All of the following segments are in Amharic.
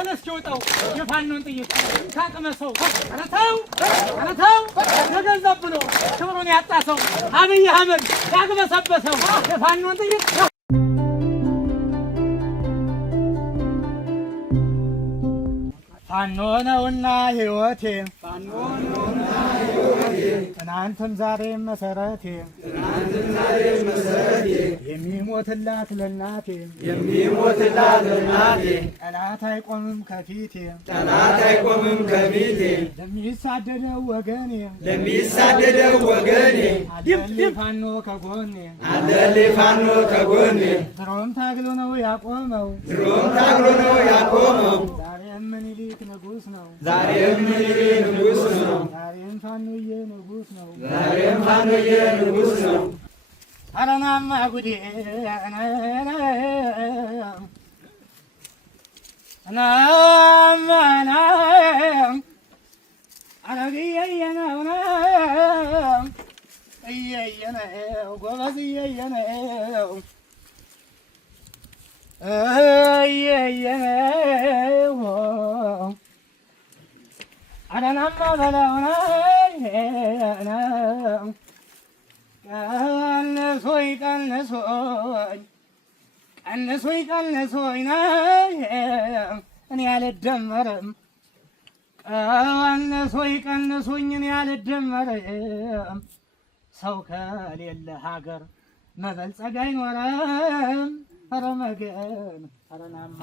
ተነስ ይወጣው የፋኖን ጥይት ካቅመሰው አረተው ተገንዘብ ብሎ ክብሩን ያጣ ሰው አብይ አህመድ ያግበሰበሰው የፋኖን ጥይት ፋኖ ነውና ሕይወቴ ትናንትም ዛሬም መሰረቴ የሚሞትላት ለናቴ ጠላት አይቆምም ከፊቴ ለሚሳደደው ወገኔ አለሌ ፋኖ ከጎኔ ድሮም ታግሎ ነው ያቆመው ዛሬም ምኒልክ ንጉስ ነው ዛሬም ፋኖዬ ንጉስ ነው አረናማ ጉዴ እየየነው ጎበዝ እየየነው አረናማ በለውና ቀንሶኝ እኔ አልደመርም ቀንሶኝ እኔ አልደመርም ሰው ከሌለ ሀገር መበልጸግ አይኖርም ኧረ መገን አረናማ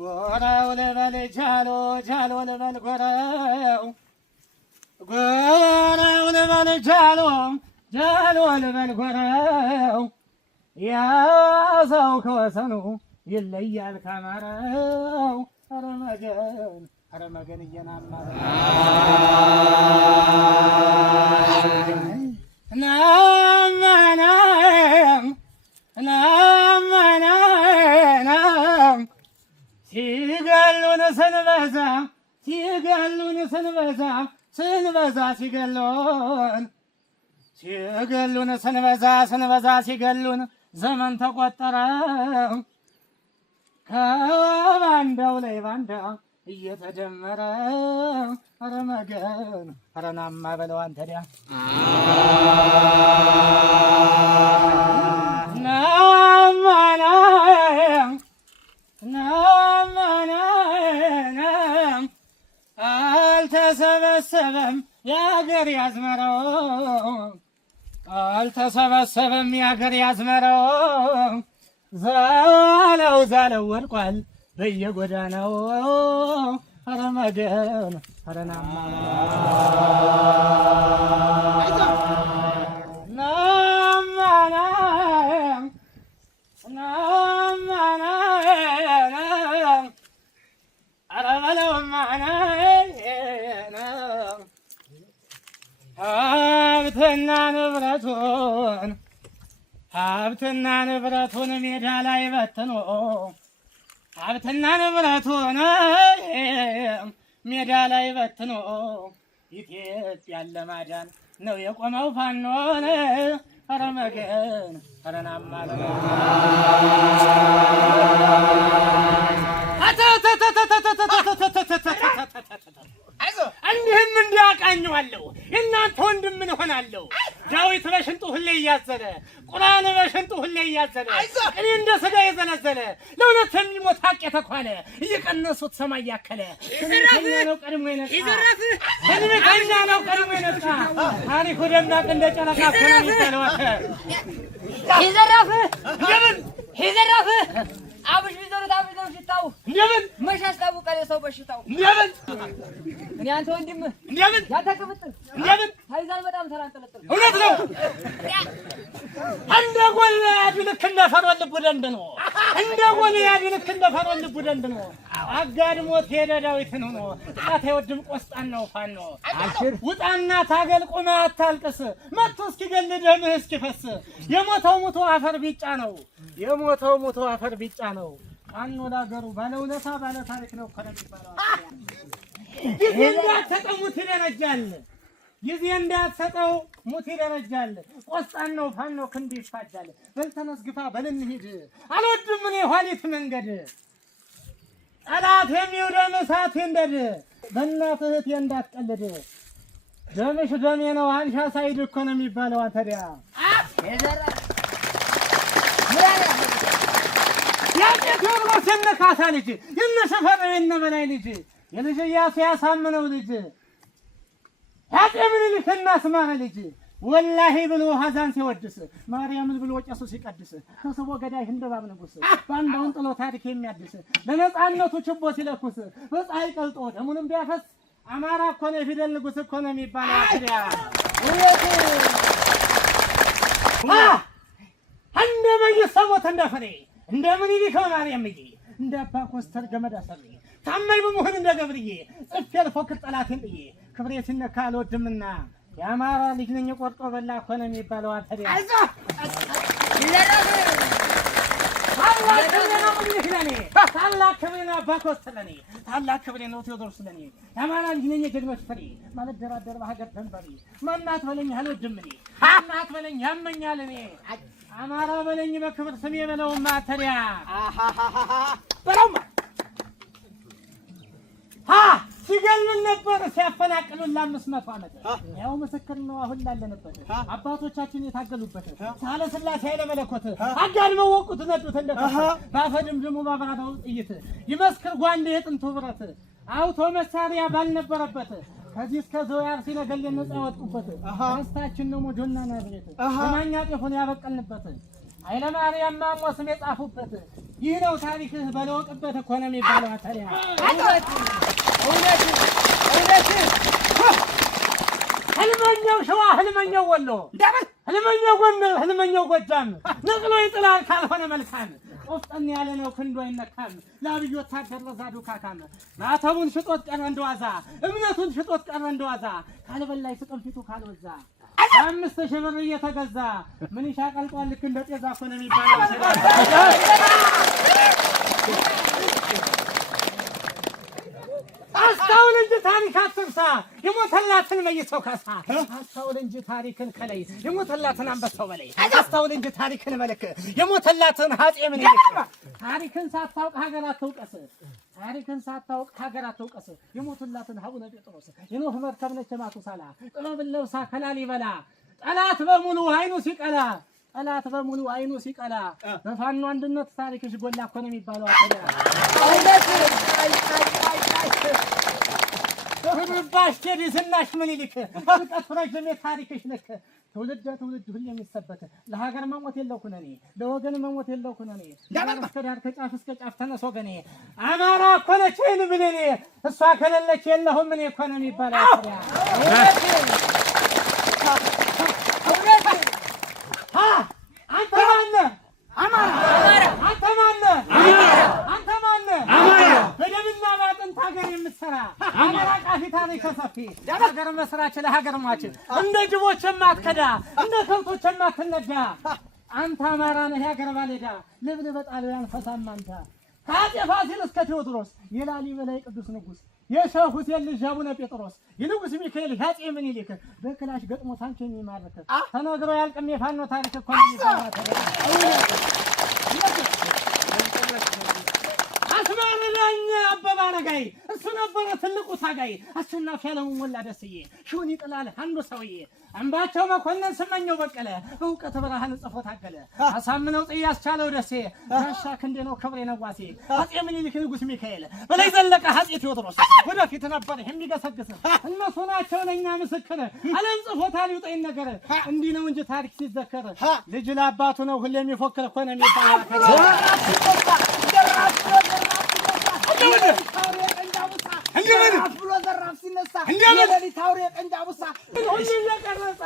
ጎራው ልበል ጃሎ ልበል ጎራው ልበል ጃሎ ልበል ጎራው ያዘው ከወሰኑ ይለያል ካማረው ኧረ መገን እየናማረ ሲገሉን ስንበዛ ሲገሉን ዘመን ተቆጠረ ከባንዳው ላይ ባንዳ እየተደመረ ኧረ መገን አረናማ በለው አንተ ዲያ አልተሰበሰበም የአገር ያዝመረው ዛለው ወድቋል በየጎዳናው ኧረ መገን አረናማ ሀብትና ንብረቱን ሜዳ ላይ በትኖ ሜዳ ላይ በትኖ ኢትዮጵያን ለማዳን ነው የቆመው ፋኖን ኧረ መገን አረናማ እንዲህም እንዲያቃኘዋለሁ የእናንተ ወንድም ምን ሆናለሁ ዳዊት በሽንጡ ሁሌ እያዘለ ቁርአን በሽንጡ ሁሌ እያዘለ እኔ እንደ ስጋ የዘለዘለ ለእውነት የሚሞት ሀቅ የተኳለ እየቀነሱት ሰማይ ያከለ እድሜተኛ ነው ቀድሞ የነቃ ታሪኩ ደማቅ እንደ ጨረቃ ከሚተለወተ ይዘራፍ አብሽ ቢዘሩት ሽታው እንደምን መሽ አስታውቃል የሰው በሽታው እንደምን እኔ አንተ ወንድም እንደምን ያተከፍጥል እንደምን ታይዛል በጣም ተራንጠለጥል እውነት ነው እንደ ጎልያድ ልክ እንደ ፈርዖን ልቡ ደንድኖ አጋድሞት ሄደ ዳዊትን ሆኖ ጣት አይወድም ቆስጣናው ፋኖ ውጣና ታገል ቁማ አታልቅስ መጥቶ እስኪገል ደምህ እስኪፈስ የሞተው ሞቶ አፈር ቢጫ ነው ፋኖ ላገሩ ባለውለታ ባለ ታሪክ ነው ከነሚባለው ጊዜ እንዳትሰጠው ሙት ይደረጃል። ጊዜ እንዳትሰጠው ሙት ይደረጃል። ቆስጣን ነው ፋኖ ክንድ ይፋጃል። በልተነስ ግፋ በልንሂድ አልወድም እኔ ኋሊት መንገድ ጠላት የሚውደም እሳት ይንደድ በእናትህ እህቴ እንዳትቀልድ ደምሽ ደሜ ነው አንሻ ሳይድ እኮ ነው የሚባለው አንተዲያ ያቄት ወርስ የነካሳ ልጅ የነሸፈር የነበላይ ልጅ የልጅ ኢያሱ ያሳምነው ልጅ ያቄ ምኒልክ እናስማረ ልጅ ወላሂ ብሎ ሀዛን ሲወድስ ማርያምን ብሎ ቄሱ ሲቀድስ ከሰቦ ገዳይ እንደባብ ንጉስ ባንዳውን ጥሎ ታሪክ የሚያድስ ለነጻነቱ ችቦ ሲለኩስ በፀሐይ ቀልጦ ደሙንም ቢያፈስ አማራ እኮ ነው የፊደል ንጉስ እኮ ነው የሚባለው አትሪያ እንደ መይሰሞት እንደፈሬ እንደ ምኒልክ ማርያም ልጅ እንደ አባ ኮስተር ገመድ አሰሪ ታማኝ በመሆን እንደ ገብርዬ ጽፌ ልፎክር ጠላቴን ጥዬ ክብሬ ሲነካ አልወድምና የአማራ ልጅ ነኝ ቆርጦ በላ እኮ ነው የሚባለው አትሪያ አይዞህ ታላቅ ክብሬ ነው አባ ኮስተር ለኔ ታላቅ ክብሬ ነው ቴዎድሮስ ለኔ የአማራ ልጅ ነኝ የጀግኖች ፍሬ ማልደራደር በሀገር ደንበሬ ማናት በለኝ አልወድም እኔ ማናት በለኝ ያመኛል እኔ አማራ በለኝ በክብር ስሜ በለውማ አተሪያ በለውማ ሲገሉን ነበር ሲያፈናቅሉን ለ500 ዓመት ያው ምስክር ነው አሁን ላለንበት አባቶቻችን የታገሉበት ሳለ ስላሴ ኃይለ መለኮት አጋድመው ወቁት ነዱት እንደከፈ ባፈድም ደሞ ባብራታው ጥይት ይመስክር ጓንዴ የጥንቱ ብረት አውቶ መሳሪያ ባልነበረበት ከዚህ እስከ ዞያር ሲነገል ነፃ ያወጡበት አስታችን ነው ሞጆና ናዝሬት ማኛ ጤፉን ያበቀልንበት ኃይለ ማርያም ማሞ ስም የጻፉበት ይህ ነው ታሪክህ በለወቅበት እኮ ነው የሚባለው አተሪያ እውነት ህልመኛው ሸዋ ህልመኛው ወሎ ህልመኛው ጎንደር ህልመኛው ጎጃም ነቅሎ ይጥላል ካልሆነ መልካም ቆፍጠን ያለ ነው ክንዶ አይነካም ለአብይ ወታደር ለዛዱ ካካም ማተቡን ሽጦት ቀረ እንደዋዛ እምነቱን ሽጦት ቀረ እንደዋዛ ካልበላይ ስጥም ፊቱ ካልወዛ 5000 ብር እየተገዛ ምን ይሻቀልጧል ልክ እንደ ጤዛ እኮ ነው የሚባለው አስታውል እንጂ ታሪክ አትርሳ የሞተላትን መይሰው ካሳ አስታውል እንጂ ታሪክን ከላይ የሞተላትን አንበሳው በላይ አስታውል እንጂ ታሪክን መልክ የሞተላትን አፄ ምኒልክ ታሪክን ሳታውቅ ሀገር አትውቀስ ታሪክን ሳታውቅ ሀገር አትውቀስ የሞተላትን አቡነ ጴጥሮስ የኖህ መርከብ ነች ማቱሳላ ጥበብን ለብሳ ከላሊበላ ጠላት በሙሉ አይኑ ሲቀላ ጠላት በሙሉ አይኑ ሲቀላ በፋኖ አንድነት ታሪክሽ ጎላ እኮ ነው የሚባለው አተሪያ ተብርባሽ ከዲስናሽ ምኒልክ ፍቀት ፍረጅም ታሪክሽ ነክ ትውልድ ትውልድ ሁሉ የሚሰበክ ለሀገር መሞት የለው ኩነኔ ለወገን መሞት የለው ኩነኔ እስከ ዳር ከጫፍ እስከ ጫፍ ተነስ ወገኔ አማራ እኮ ነች ብለኔ እሷ ከሌለች የለሁም እኔ እኮ ነው የሚባለው አተሪያ አንተ ማነህ አማራ አንተ ማነህ አንተ ማነህ አማራ በደምና ባጥንት ሀገር የምትሰራ አማራ ቃፊ ታሪክ ሰፊ ሀገር መስራች ለሀገር ማች እንደ ጅቦች የማትከዳ እንደ ከብቶች የማትነዳ አንተ አማራ ነህ የሀገር ባለዳ ልብል በጣሊያን ፈሳም አንተ ከአፄ ፋሲል እስከ ቴዎድሮስ የላሊበላ ቅዱስ ንጉስ የሸህ ሁሴን ልጅ አቡነ ጴጥሮስ የንጉስ ሚካኤል አፄ ምኒልክ በክላሽ ገጥሞ ታንክ የሚማርክ ተነግሮ ያልቅም የፋኖ ታሪክ እኮ ነው የሚባለው አስማርላኝ አበባ አረጋይ እሱ ነበረ ትልቁ ታጋይ አሸናፊ ያለውን ሞላ ደስዬ ሹን ይጥላል አንዱ ሰውዬ አምባቸው መኮንን ስመኘው በቀለ እውቀት ብርሃን ጽፎ ታገለ አሳምነው ጥያስ ቻለው ደሴ ጋሻ ክንዴ ነው ክብሬ ነዋሴ አፄ ምኒልክ ንጉስ ሚካኤል በላይ ዘለቀ አፄ ቴዎድሮስ ወደፊት ነበር የሚገሰግስ እነሱ ናቸው ለኛ ምስክር ዓለም ጽፎታል ይውጣይ ነገር እንዲህ ነው እንጂ ታሪክ ሲዘከር ልጅ ለአባቱ ነው ሁሌ የሚፎክር እኮ ነው የሚባለው ብሎ ዘራፍ ሲነሳ የሌሊት አውሬ ቀንጃቡሳ ሁሉ እየቀረጸ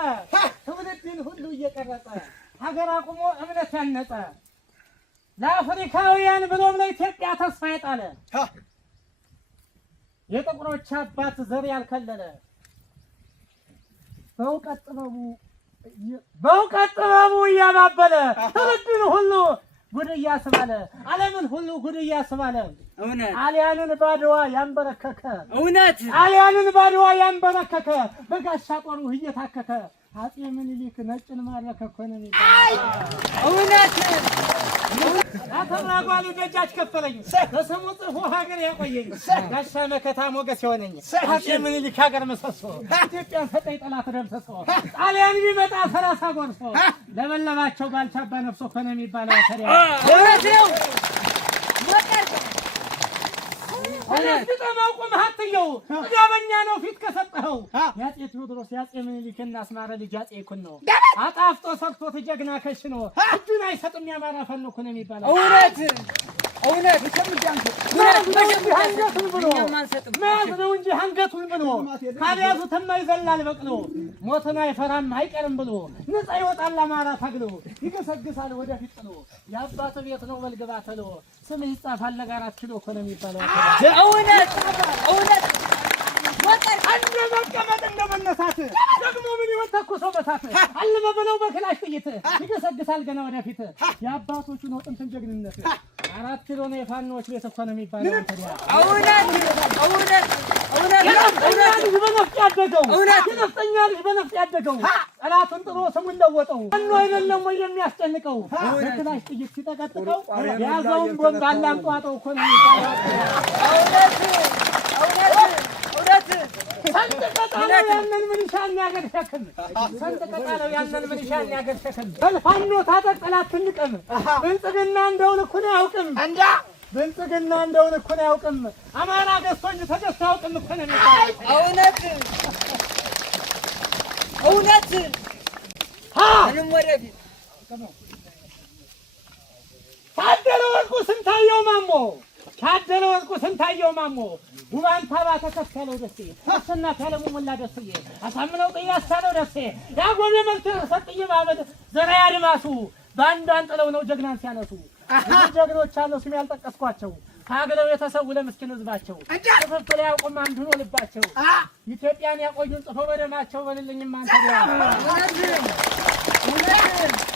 ትውልድን ሁሉ እየቀረጸ ሀገር አቁሞ እምነት ያነጸ ለአፍሪካውያን ብሎም ለኢትዮጵያ ተስፋ የጣለ የጥቁሮች አባት ዘር ያልከለለ በእውቀት ጥበቡ እያባበለ ትውልድን ሁሉ ጉድ እያስባለ ዓለምን ሁሉ ጉድ እያስባለ ጣሊያንን ባድዋ ያንበረከከ ጣሊያንን ባድዋ ያንበረከከ በጋሻ ጦሩ እየታከከ አፄ ምኒልክ ነጭን ማረከ እኮ ነው አተራጓሉ ደጃች ከፈለኝ በስሙ ጽፎ ሀገር ያቆየኝ ጋሻ መከታ ሞገስ የሆነኝ አፄ ምኒልክ ሀገር መሰሶ ኢትዮጵያን ሰጠኝ ጠላት ደምሰሶ ጣሊያን ቢመጣ ሰላሳ ጎርሶ ለበለባቸው ባልቻባ ነፍሶ እኮ ነው የሚባለው ታዲያ እውነት ነው አለስጠማው ማህተየው ያበኛ ነው ፊት ከሰጠው ያጤ ቴዎድሮስ ያጤ ምኒልክና አስማረ ልጅ ያጤ ይኩን ነው አጣፍጦ ሰርቶት ጀግና ከሽኖ እጁን አይሰጥም ያማራ ፈኖ እኮ ነው የሚባለው እውነት ከመጃንቱ አንገቱን ብሎ ማዝነው እንጂ አንገቱን ብሎ ካዲያቱ ተማይዘላል በቅሎ ሞትን አይፈራም አይቀርም ብሎ ነፃ ይወጣል አማራ ታግሎ ይገሰግሳል ወደፊት ጥሎ ያባተ ቤት ነው መልግባ ተሎ ስምህ ይጻፋል ለጋራት ኪሎ እኮ ነው የሚባለው እውነት አንደ መቀመጥ እንደመነሳት ደግሞ ምን ይወተኩሰው በሳት አልበ ብለው በክላሽ ጥይት ይገሰግሳል ገና ወደፊት የአባቶቹ ነው ጥንትን ጀግንነት 4 ኪሎ ነው የፋኖች ቤት እኮ ነው የሚባለው በነፍጥ ያደገው የነፍጠኛ ልጅ በነፍጥ ያደገው ጠላቱን ጥሮ ስሙን ለወጠው እኖ አይደለም ወይ የሚያስጨንቀው በክላሽ ጥይት ሲጠቀጥቀው ያዘውን ቦምብ አላምጧጠው እኮ ነው የሚባለው ሰንጥቀጣለው ያንን ምንሻን ያገር ሸክም ሰንጥቀጣለው ያንን ምንሻን ያገር ሸክም በልፋኖ ታጠቅ ጠላት ትንቀም ብልጽግና እንደውን እኮ ነው ያውቅም ብልጽግና እንደውን እኮ ነው ያውቅም አማራ ገዝቶኝ ተገዝቶ ያውቅም እኮ ነው የሚባለው እውነት ምንም ወደፊት ታደለ ወርቁ ስንታየው ማሞ ጉባንታ ባተከፈለው ደሴ አሰና ካለሙ ሞላ ደስዬ አሳምነው ጥያሳለው ደሴ ያጎቤ መልክ ሰጥዬ ማበድ ዘራ ያድማሱ ባንዳን ጥለው ነው ጀግናን ሲያነሱ ጀግኖች አሉ ስም ያልጠቀስኳቸው ታግለው የተሰው ለምስኪን ህዝባቸው ተፈጥሮ ያውቁም አንዱ ነው ልባቸው ኢትዮጵያን ያቆዩን ጽፈው በደማቸው በልልኝም አንተ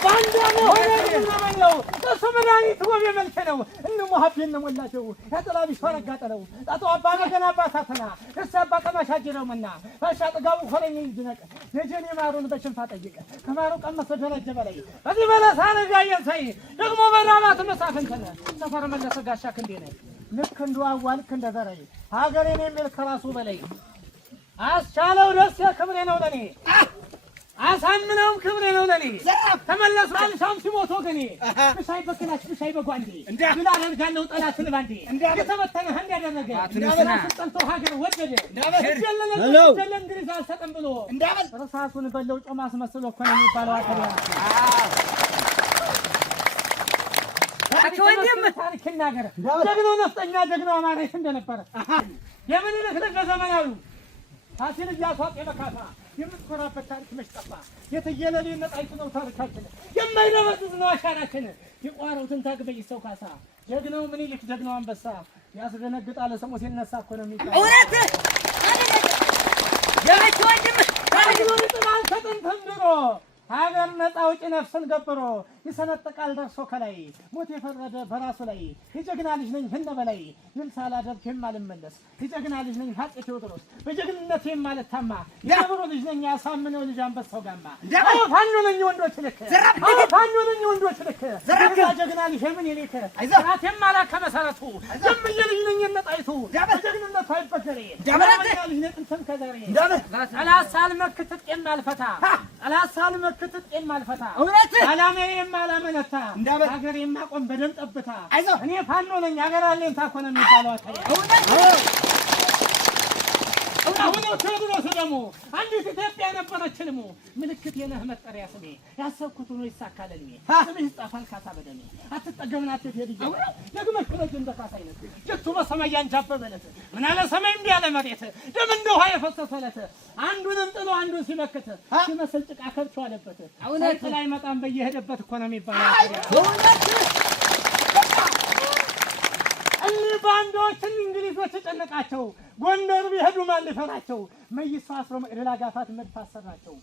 ባንዳ ነው ሆነው ተሰምራኒት ወብ የመልከነው እነሞ ሀብየን ሞላቸው ያጠላቢ ፈረጋጠለው ጣጣ አባ መገና አባታተና እሳባ ከማሻጀረውና ባሻ ጥጋቡ ሆነኝ ይድነቅ የጀኔ ማሩን በሽንፋ ጠይቀ ከማሩ ቀመሰ ደረጀ በላይ በዚህ በለሳ ረጋየን ሳይ ደግሞ በራባት መሳፍንተነ ሰፈር መለሰ ጋሻ ክንዴ ነው ልክ እንደዋዋል እንደዘራይ ሀገሬን የሚል ከራሱ በላይ አስቻለው ደስ የክብሬ ነው ለኔ አሳምነውም ክብሬ ነው ለኔ ተመለሱ አልሻም ሲሞት ወገኔ ብሻይ በከናች ብሻይ በጓንዴ ምን አደርጋለሁ ጠላትን ባንዴ የተበተነ አንድ ያደረገ እንዳበራስ ጠልቶ ሀገር ወደደ እንደለ እንግሊዝ አልሰጠም ብሎ ራሳሱን በለው ጮማ አስመስሎ እኮ ነው የሚባለው አተሪያ አቸወንደም ታሪክ እናገር ጀግናው ነፍጠኛ ጀግናው አማራሽ እንደነበረ የምኒልክ ልጅ በዘመናዊ ፋሲል ያሷቅ የበካታ የምትኮራበት ታሪክ መሽጠፋ የተየለሌ ነጣይቱ ነው ታሪካችን የማይረበዝ ነው አሻራችን የቋረው ትንታግ በይሰው ካሳ ጀግናው ምኒልክ ጀግናው አንበሳ ያስደነግጣል ሰሞ ሲነሳ እኮ ነው የሚባለው እውነት የመች ወንድም ታሪክ ነው ጥላን ተጠንተን ድሮ ሀገር ነፃ አውጪ ነፍስን ገብሮ ይሰነጥቃል ደርሶ ከላይ ሞት የፈረደ በራሱ ላይ የጀግና ልጅ ነኝ ህነ በላይ ይል ሳላደርግ የማልመለስ የጀግና ልጅ ነኝ አፄ ቴዎድሮስ በጀግንነት የማልታማ የነብሩ ልጅ ነኝ ያሳምነው ልጅ አንበሳው ጋማ አዎ ፋኖ ነኝ ወንዶች ልክ አዎ ፋኖ ነኝ ወንዶች ልክ ጀግና ልጅ ምን ይልክ ራት የማላከ መሰረቱ የምየ ልጅ ነኝ ነጣይቱ በጀግንነቱ አይበገሬ ጀግና ልጅ ነኝ ጥንት ከዛሬ ጠላሳል መክተት የማልፈታ ጠላሳል መክተት የማልፈታ እውነት አላማዬ የማላመነታ ሀገር የማቆም በደም ጠብታ እኔ ፋኖ ነኝ ሀገር አለኝ ታኮነ የሚባለው እውነት አሁን ቴዎድሮስ ደግሞ አንዲት ኢትዮጵያ ነበረች ህልሙ ምልክት የነህ መጠሪያ ስሜ ያሰብኩት ነው ይሳካልልኝ ስምህ ይጻፋል ካሳ በደሜ አትጠገምና አትሄድ ደግመህ ክለጅ እንደ ካሳ አይነት ጀቱ በሰማይ ያንጃበበለት ምን አለ ሰማይ እንዲህ ያለ መሬት ደም እንደ ውሃ የፈሰሰለት አንዱንም ጥሎ አንዱን ሲመክት ሲመስል ጭቃ ከብቶ አለበት እውነት ላይ መጣም በየሄደበት እኮ ነው የሚባለው እውነት ባንዶችን እንግሊዞች ተጨነቃቸው ጎንደር ቢሄዱ ማን ሊፈራቸው መይሳ አስሮ መቅደላ ጋፋት መድፋሰራቸው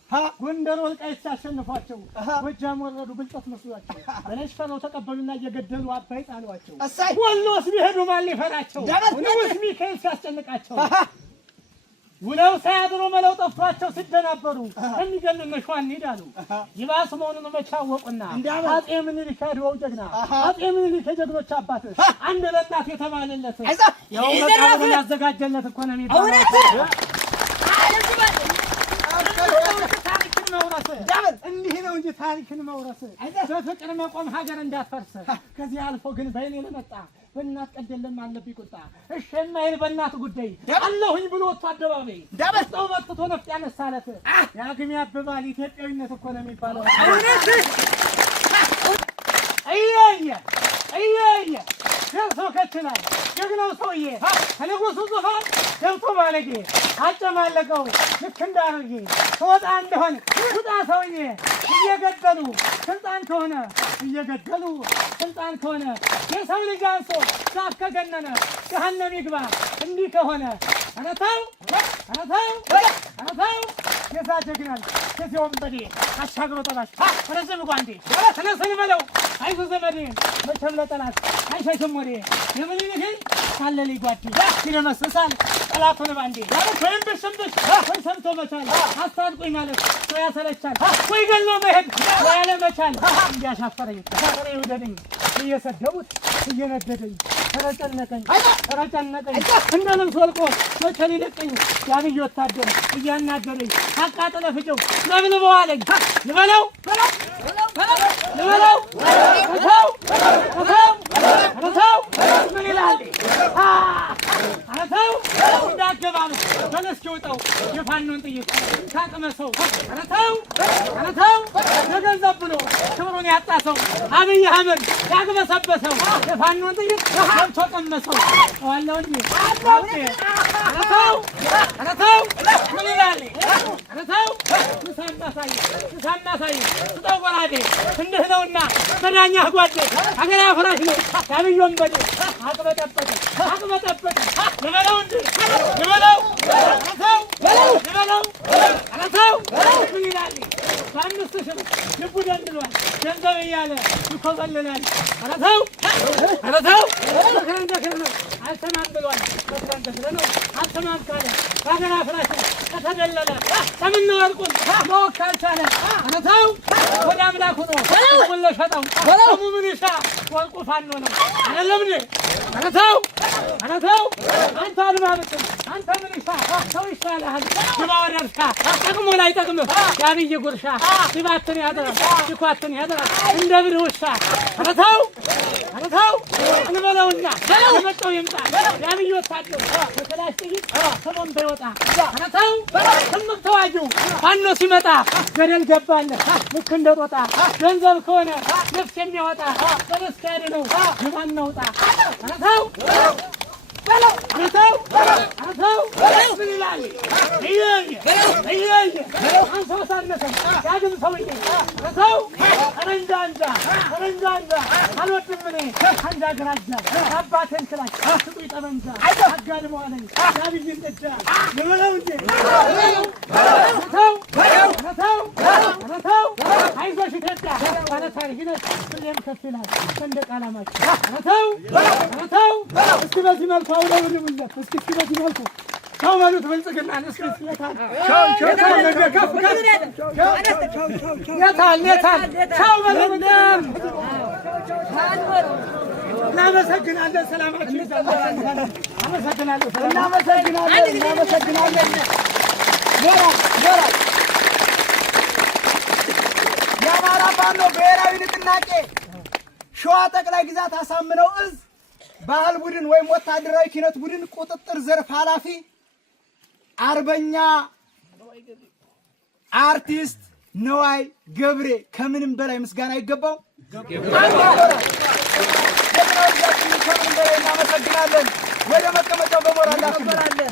ጎንደር ወልቃይት ሲያሸንፏቸው ጎጃም ወረዱ ብልጠት መስሏቸው በለሽ ፈረው ተቀበሉና እየገደሉ አባይ ጣሏቸው ወሎስ ቢሄዱ ማን ሊፈራቸው ንጉስ ሚካኤል ሲያስጨንቃቸው ውለው ሳያድሩ መለው ጠፍቷቸው ሲደናበሩ እንዲገሉ መሽዋን ይዳሉ ይባስ መሆኑን መቻወቁና አጼ ምኒልክ ያድወው ጀግና አጼ ምኒልክ የጀግኖች አባት አንድ ለጣት የተባለለት ያው መቃብሩን ያዘጋጀለት እኮ ነው የሚባለው ታሪክን መውረስ እንዲህ ነው እንጂ ታሪክን መውረስ በፍቅር መቆም ሀገር እንዳትፈርስ ከዚህ አልፎ ግን በእኔ ለመጣ በእናት ቀደለም አለብኝ ቁጣ እሺ የማይል በእናት ጉዳይ አለሁኝ ብሎ ወጥቶ አደባባይ ዳበስታው መጥቶ ነፍጥ ያነሳለት ያግም ያበባል ኢትዮጵያዊነት እኮ ነው የሚባለው አየየ ደርሶ ከትናል ጀግናው ሰውዬ ከንጉሱ ዙፋን ገብቶ ባለጌ አጨማለቀው ልክ እንዳረጌ ተወጣ እንደሆነ ውጣ ሰውዬ እየገደሉ ስልጣን ከሆነ እየገደሉ ስልጣን ከሆነ የሰው ልጅ አንሶ ዛፍ ከገነነ ገሃነም ይግባ እንዲህ ከሆነ አነታው የዛ ጀግናል ከዚህ ወንበዴ አሻግሮ ጠላሽ ረዘም ጓንዴ ተነስን በለው አይዞ ዘመዴ መቼም ለጠላት አይሸሽም ወዴ የምንልህን ካለልኝ ጓዴ ይደመስሳል ጠላቱን ባንዴ ወይም ብሽምብሽ ወይ ሰምቶ መቻል አስታጥቁኝ ማለት ሰው ያሰለቻል ወይ ገሎ መሄድ ወይ አለመቻል እንዲያሻፈረኝ ፈሬ ውደደኝ እየሰደቡት እየነደደኝ ተረጨነቀኝ እንደ ልብስ ወልቆ መቼ ሊለቀኝ ያብይ ወታደር እያናደረኝ አቃጥለ ፍጨው ለብልበዋለኝ ልበለው ምን ይላል አረተው እንዳገባም ተነስኪ ወጣው የፋኖን ጥይት ካቀመሰው አረተው ለገንዘብ ብሎ ክብሩን ያጣሰው አብይ አህመድ ያግበሰበሰው የፋኖን ጥይት ገብቶ ቀመሰው ዋለው እንጂ አረተው ምን ይላል አረተው ሳናሳይ ስጠው ጎራዴ እንድህ ነውና መዳኛ ጓዴ አገር አፍራሽ ነው ያብይ ወንበዴ አቅበጠበጠ ልበለው እንጂ ልበለው ምን ይላል በአምስት ሺህ ልቡ ደንድሏል ገንዘብ እያለ ይኮበልላል አረተው መክረን ነው አልሰማም ብሏል መክረን ነው አልሰማም ካለ በሀገር አፍራሽ ከተደለለ ሰምና ወርቁን ማወቅ ካልቻለ አረተው ወደ አምላኩ ነው ሁሉ ሸጠው ሰሙ ምን ይሻ ወርቁ ፋኖ ነው አይደለም እንዴ አረተው አንተ አልማብጥም አንተ ምን ይሻ ሰው ይሻልሃል ግባ ወደ እርሻ ጠቅሞ ላይ ጠቅምህ ያብይ ጉርሻ ሲባትን ያድራል ሲኳትን ያድራል እንደ ብር ውሻ አረተው እንበለውና የመጣው ይምጣ ያብይ ወታደር በተላሽ ጥይት ከቦምብ ይወጣ አረተው ስምቅ ተዋጊው ፋኖ ሲመጣ ገደል ገባለህ ልክ እንደ ጦጣ ገንዘብ ከሆነ ነፍስ የሚያወጣ በለስ ካሄድ ነው ግባን ነውጣ አረተው ምን ይላል አንሶ ሳነሰ ያግም ሰውዬ አረተው ረንጃንጃ አልወድም እኔ አንጃ ግራጃ አባቴን ክላሽ ስጡኝ ጠመንጃ አጋድመዋለኝ ያብይን ጥጃ ልበለው እንጂ አረተው አይዞሽ ኢትዮጵያ ባለ ታሪክ ነሽ ሁሌም ከፍ ይላል ሰንደቅ ዓላማችን አረተው እስኪ በዚህ መልኩ አውለብልቡለት እስኪ በዚህ መልኩ ቻው በሉት ብልጽግናን እስኪ የታል ቻው በሉት እናመሰግናለን ሰላማችሁ ይዛል እናመሰግናለን የአማራ ፋኖ ብሔራዊ ንቅናቄ ሸዋ ጠቅላይ ግዛት አሳምነው እዝ ባህል ቡድን ወይም ወታደራዊ ኪነት ቡድን ቁጥጥር ዘርፍ ኃላፊ አርበኛ አርቲስት ነዋይ ገብሬ ከምንም በላይ ምስጋና ይገባው። እናመሰግናለን። ወደ መቀመጫው በሞራል እናከብራለን።